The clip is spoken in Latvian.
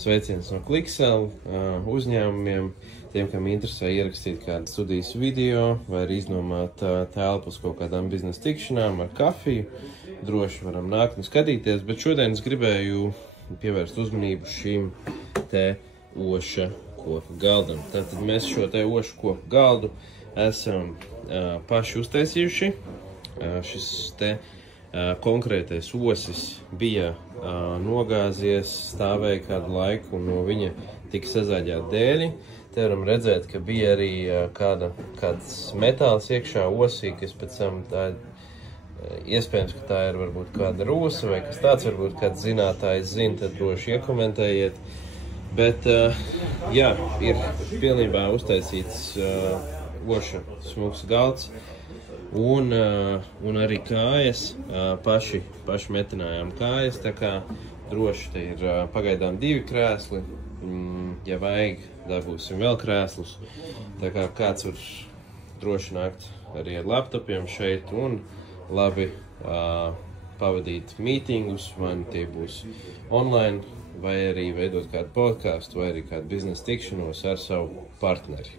Sveiciens no Clixel uzņēmumiem, tiem, kam interesē ierakstīt kādu studijas video vai arī iznomāt telpu uz kaut kādām biznesa tikšanām ar kafiju. Droši varam nākt un skatīties, bet šodien es gribēju pievērst uzmanību šim te oša koku galdam. Tātad mēs šo te ošu koku galdu esam paši uztaisījuši. Šis te konkrētais osis bija nogāzies, stāvēja kādu laiku un no viņa tika sazāģēti dēļi. Te varam redzēt, ka bija arī kāds metāls iekšā osī, kas pēc tam tā iespējams, ka tā ir varbūt kāda rūsa vai kas tāds, varbūt kāds zinātājs zina, tad droši iekomentējiet. Bet jā, ir pilnībā uztaisīts oša smuks galds. Un arī kājas, paši metinājām kājas, tā kā droši te ir pagaidām 2 krēsli, ja vajag, dabūsim vēl krēslus, tā kā kāds var droši nākt arī ar laptopiem šeit un labi pavadīt mītingus, vai tie būs online, vai arī veidot kādu podcastu, vai arī kādu biznesa tikšanos ar savu partneri.